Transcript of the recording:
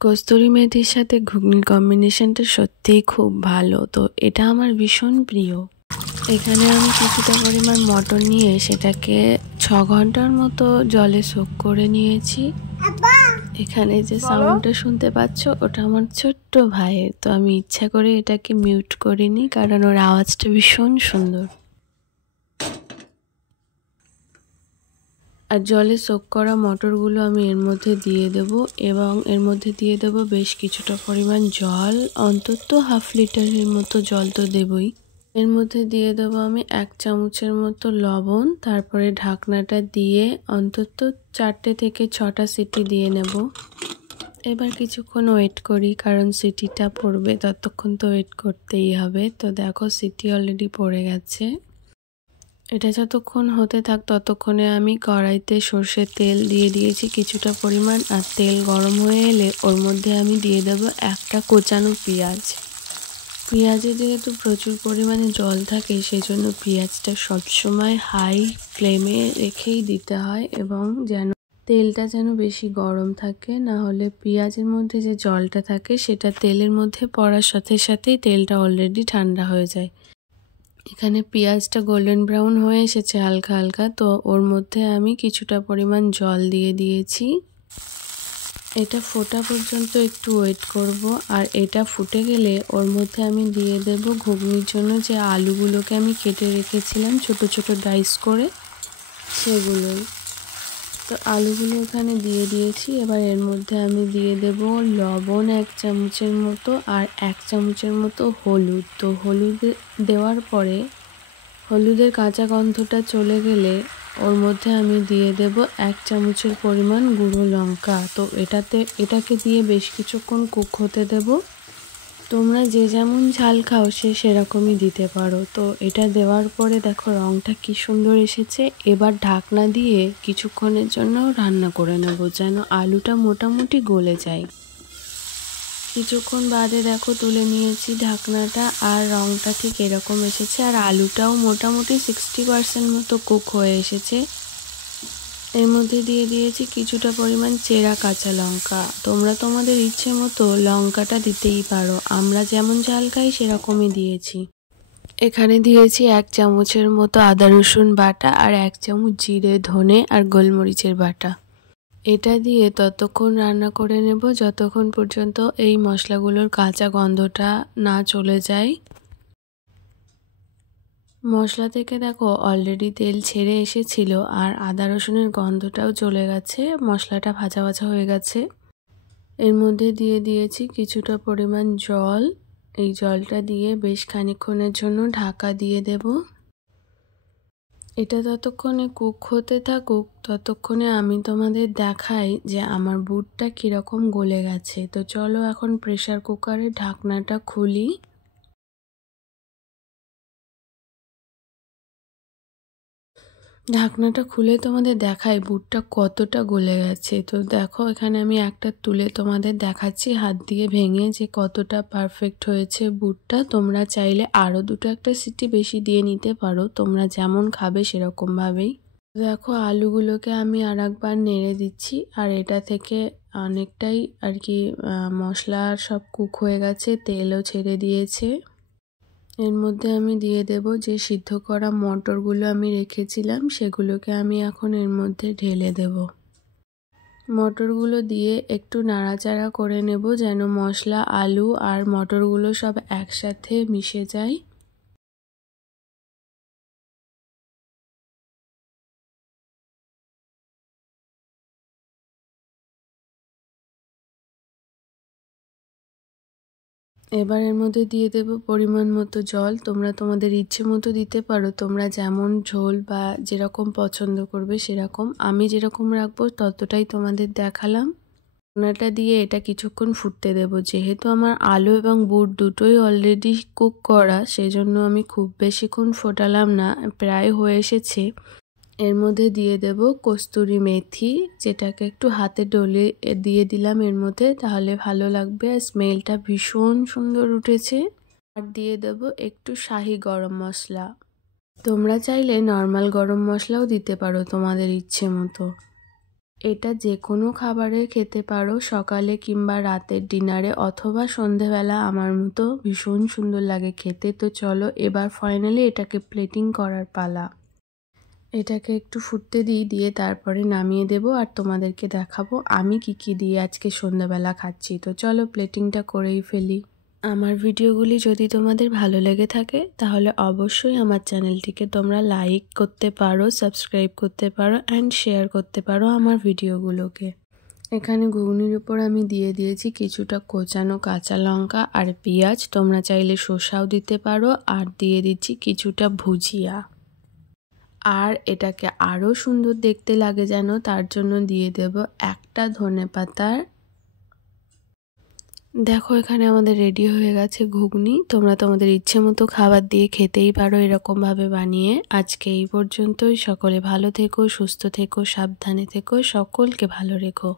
কস্তুরি মেথির সাথে ঘুগনির কম্বিনেশনটা সত্যিই খুব ভালো, তো এটা আমার ভীষণ প্রিয়। এখানে আমি কিছুটা পরিমাণ মটর নিয়ে সেটাকে 6 ঘন্টার মতো জলে সোক করে নিয়েছি। এখানে যে সাউন্ডটা শুনতে পাচ্ছ ওটা আমার ছোট্ট ভাইয়ের, তো আমি ইচ্ছা করে এটাকে মিউট করিনি কারণ ওর আওয়াজটা ভীষণ সুন্দর। আর জলে সোক করা মটরগুলো আমি এর মধ্যে দিয়ে দেব এবং এর মধ্যে দিয়ে দেব বেশ কিছুটা পরিমাণ জল, অন্তত হাফ লিটারের মতো জল তো দেবই। এর মধ্যে দিয়ে দেবো আমি 1 চামচের মতো লবণ, তারপরে ঢাকনাটা দিয়ে অন্তত 4টে থেকে 6টা সিটি দিয়ে নেব। এবার কিছুক্ষণ ওয়েট করি কারণ সিটিটা পড়বে, ততক্ষণ তো ওয়েট করতেই হবে। তো দেখো সিটি অলরেডি পড়ে গেছে। এটা যতক্ষণ হতে থাক ততক্ষণে আমি কড়াইতে সর্ষের তেল দিয়ে দিয়েছি কিছুটা পরিমাণ, আর তেল গরম হয়ে এলে ওর মধ্যে আমি দিয়ে দেবো একটা কোচানো পেঁয়াজ। পেঁয়াজে যেহেতু প্রচুর পরিমাণে জল থাকে সেজন্য পেঁয়াজটা সবসময় হাই ফ্লেমে রেখেই দিতে হয় এবং তেলটা যেন বেশি গরম থাকে, না হলে পেঁয়াজের মধ্যে যে জলটা থাকে সেটা তেলের মধ্যে পড়ার সাথে সাথেই তেলটা অলরেডি ঠান্ডা হয়ে যায়। এখানে পেঁয়াজটা গোল্ডেন ব্রাউন হয়ে এসেছে হালকা হালকা, তো ওর মধ্যে আমি কিছুটা পরিমাণ জল দিয়ে দিয়েছি। এটা ফোটা পর্যন্ত একটু ওয়েট করব, আর এটা ফুটে গেলে ওর মধ্যে আমি দিয়ে দেব ঘুগনির জন্য যে আলুগুলোকে আমি কেটে রেখেছিলাম ছোট ছোট ডাইস করে, সেগুলোই। তো আলুগুলো এখানে দিয়ে দিয়েছি। এবার এর মধ্যে আমি দিয়ে দেব লবণ 1 চামচের মতো আর 1 চামচের মতো হলুদ। তো হলুদ দেওয়ার পরে হলুদের কাঁচা গন্ধটা চলে গেলে ওর মধ্যে আমি দিয়ে দেব 1 চামচের পরিমাণ গুঁড়ো লঙ্কা। তো এটাকে দিয়ে বেশ কিছুক্ষণ কুক হতে দেব। তোমরা যে যেমন ঝাল খাও সেরকমই দিতে পারো। তো এটা দেওয়ার পরে দেখো রঙটা কি সুন্দর এসেছে। এবার ঢাকনা দিয়ে কিছুক্ষণের জন্য রান্না করে নেব যেন আলুটা মোটামুটি গলে যায়। কিছুক্ষণ বাদে দেখো তুলে নিয়েছি ঢাকনাটা, আর রঙটা ঠিক এরকম এসেছে, আর আলুটাও মোটামুটি 60% মতো কুক হয়ে এসেছে। এর মধ্যে দিয়ে দিয়েছি কিছুটা পরিমাণ চেরা কাঁচা লঙ্কা। তোমরা তোমাদের ইচ্ছে মতো লঙ্কাটা দিতেই পারো, আমরা যেমন ঝাল খাই সেরকমই দিয়েছি। এখানে দিয়েছি 1 চামচের মতো আদা রসুন বাটা আর 1 চামচ জিরে ধনে আর গোলমরিচের বাটা। এটা দিয়ে ততক্ষণ রান্না করে নেব যতক্ষণ পর্যন্ত এই মশলাগুলোর কাঁচা গন্ধটা না চলে যায়। মশলা থেকে দেখো অলরেডি তেল ছেড়ে এসেছিল আর আদা রসুনের গন্ধটাও চলে গেছে, মশলাটা ভাজা ভাজা হয়ে গেছে। এর মধ্যে দিয়ে দিয়েছি কিছুটা পরিমাণ জল। এই জলটা দিয়ে বেশ খানিকক্ষণের জন্য ঢাকা দিয়ে দেব। এটা ততক্ষণে কুক হতে থাকুক, ততক্ষণে আমি তোমাদের দেখাই যে আমার বুটটা কীরকম গলে গেছে। তো চলো এখন প্রেসার কুকারের ঢাকনাটা খুলি। ঢাকনাটা খুলে তোমাদের দেখাই বুটটা কতটা গলে গেছে। তো দেখো এখানে আমি একটা তুলে তোমাদের দেখাচ্ছি হাত দিয়ে ভেঙে যে কতটা পারফেক্ট হয়েছে বুটটা। তোমরা চাইলে আরও 2-1টা সিটি বেশি দিয়ে নিতে পারো, তোমরা যেমন খাবে সেরকমভাবেই। দেখো আলুগুলোকে আমি আরেকবার নেড়ে দিচ্ছি, আর এটা থেকে অনেকটাই আর কি মশলা সব কুক হয়ে গেছে, তেলও ছেড়ে দিয়েছে। এর মধ্যে আমি দিয়ে দেব যে সিদ্ধ করা মটরগুলো আমি রেখেছিলাম, সেগুলোকে আমি এখন এর মধ্যে ঢেলে দেব। মটরগুলো দিয়ে একটু নাড়াচাড়া করে নেব যেন মশলা, আলু আর মটরগুলো সব একসাথে মিশে যায়। এবার এর মধ্যে দিয়ে দেব পরিমাণ মতো জল। তোমরা তোমাদের ইচ্ছে মতো দিতে পারো, তোমরা যেমন ঝোল বা যেরকম পছন্দ করবে সেরকম। আমি যেরকম রাখবো ততটাই তোমাদের দেখালাম। ঢাকনাটা দিয়ে এটা কিছুক্ষণ ফুটতে দেব। যেহেতু আমার আলু এবং বুট দুটোই অলরেডি কুক করা, সেজন্য আমি খুব বেশিক্ষণ ফোটালাম না, প্রায় হয়ে এসেছে। এর মধ্যে দিয়ে দেব কস্তুরি মেথি, যেটাকে একটু হাতে ডলে দিয়ে দিলাম এর মধ্যে, তাহলে ভালো লাগবে আর স্মেলটা ভীষণ সুন্দর উঠেছে। আর দিয়ে দেব একটু শাহি গরম মশলা। তোমরা চাইলে নর্মাল গরম মশলাও দিতে পারো তোমাদের ইচ্ছে মতো। এটা যে কোনো খাবারে খেতে পারো, সকালে কিংবা রাতের ডিনারে অথবা সন্ধেবেলা। আমার মতো ভীষণ সুন্দর লাগে খেতে। তো চলো এবার ফাইনালি এটাকে প্লেটিং করার পালা। এটাকে একটু ফুটতে দিয়ে তারপরে নামিয়ে দেব আর তোমাদেরকে দেখাবো আমি কি দিয়ে আজকে সন্ধ্যাবেলা খাচ্ছি। তো চলো প্লেটিংটা করেই ফেলি। আমার ভিডিওগুলি যদি তোমাদের ভালো লেগে থাকে তাহলে অবশ্যই আমার চ্যানেলটিকে তোমরা লাইক করতে পারো, সাবস্ক্রাইব করতে পারো অ্যান্ড শেয়ার করতে পারো আমার ভিডিওগুলোকে। এখানে ঘুগনির উপর আমি দিয়ে দিয়েছি কিছুটা কোচানো কাঁচা লঙ্কা আর পেঁয়াজ, তোমরা চাইলে শসাও দিতে পারো, আর দিয়ে দিচ্ছি কিছুটা ভুজিয়া। আর এটাকে আরও সুন্দর দেখতে লাগে যেন, তার জন্য দিয়ে দেব একটা ধনেপাতার। দেখো এখানে আমাদের রেডি হয়ে গেছে ঘুগনি। তোমরা তোমাদের ইচ্ছে মতো খাবার দিয়ে খেতেই পারো এরকমভাবে বানিয়ে। আজকে এই পর্যন্তই। সকলে ভালো থেকো, সুস্থ থেকো, সাবধানে থেকো, সকলকে ভালো রেখো।